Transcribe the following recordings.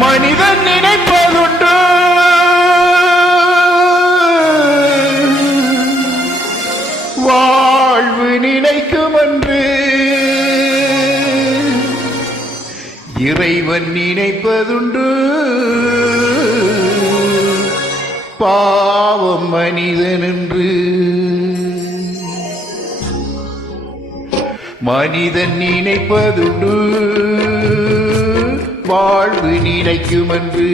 மனிதன் நினைப்பதுண்டு வாழ்வு நினைக்கும் என்று இறைவன் நினைப்பதுண்டு பாவம் மனிதன் என்று மனிதன் நினைப்பதுண்டு வாழ்வு நினைக்கும் என்று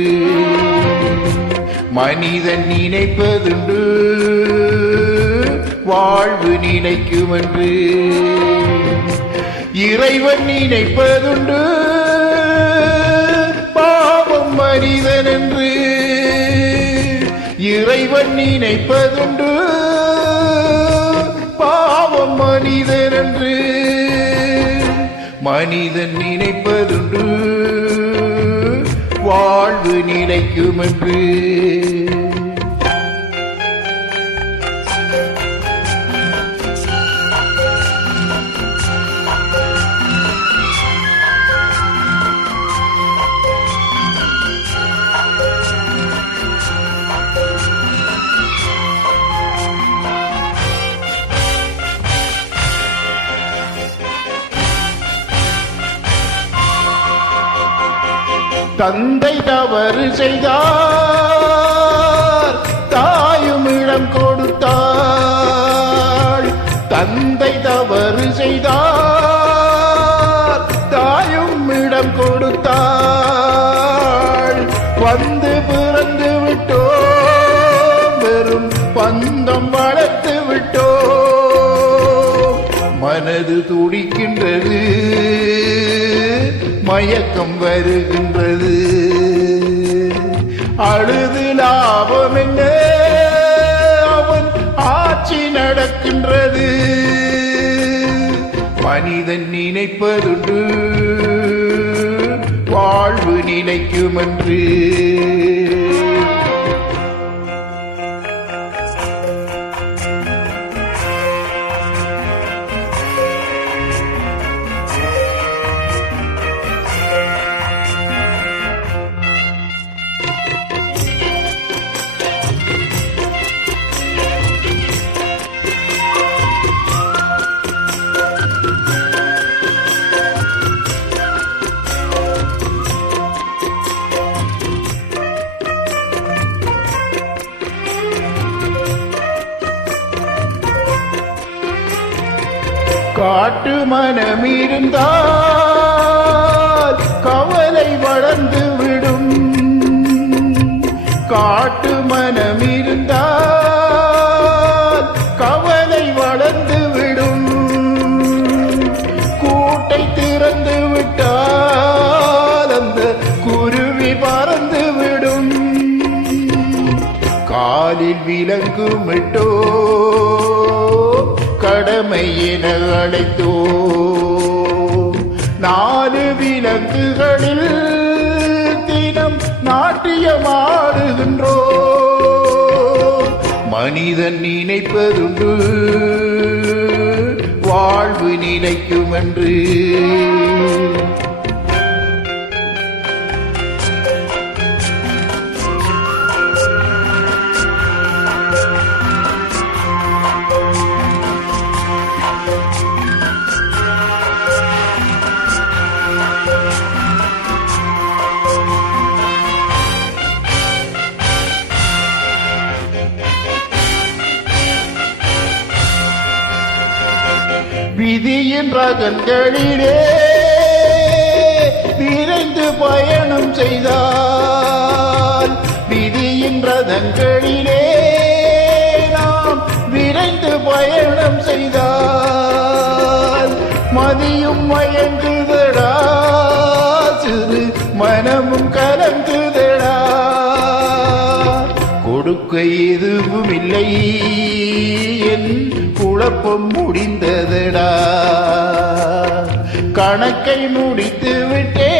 மனிதன் நினைப்பதுண்டு வாழ்வு நினைக்கும் என்று இறைவன் நினைப்பதுண்டு பாவம் மனிதன் என்று இறைவன் நினைப்பதுண்டு பாவம் மனிதன் என்று மனிதன் நினைப்பதுண்டு வாழ்வு நினைக்கும் என்று தந்தை தவறு செய்தார் தாயும் இடம் கொடுத்தாள் தந்தை தவறு செய்தார் தாயும் இடம் கொடுத்தாள் வந்து பிறந்து விட்டோம் வெறும் பந்தம் வளர்த்து விட்டோம் மனது துடிக்கின்றது மயக்கம் வருகின்றது அழுது லாபம் என்ன அவன் ஆட்சி நடக்கின்றது மனிதன் நினைப்பதுண்டு வாழ்வு நினைக்கும் என்று காட்டு மனம் இருந்தால் கவலை வளர்ந்து விடும் காட்டு மனம் இருந்தால் கவலை வளர்ந்து விடும் கூட்டை திறந்து விட்டால் அந்த குருவி பறந்து விடும் காலில் விலங்குமிட்டோ கடமை என அழைத்தோம் நாலு விலங்குகளில் தினம் நாட்டியமாடுகின்றோம் மனிதன் நினைப்பதுண்டு வாழ்வு நினைக்கும் என்று விதியின் ரகங்களிலே விரைந்து பயணம் செய்தால் விதியின் ரதங்களிலே நாம் விரைந்து பயணம் செய்தால் மதியும் மயங்குதடா சிறு மனமும் கலங்குதடா கொடுக்க எதுவும் இல்லை என் குழப்பம் முடிந்ததடா கணக்கை முடித்து விட்டேன்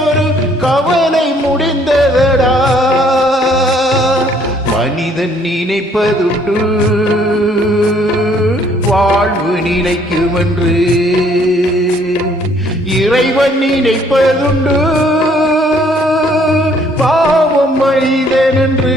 ஒரு கவலை முடிந்ததடா மனிதன் நினைப்பதுண்டு வாழ்வு நினைக்கும் என்று இறைவன் நினைப்பதுண்டு பாவம் மனிதன் என்று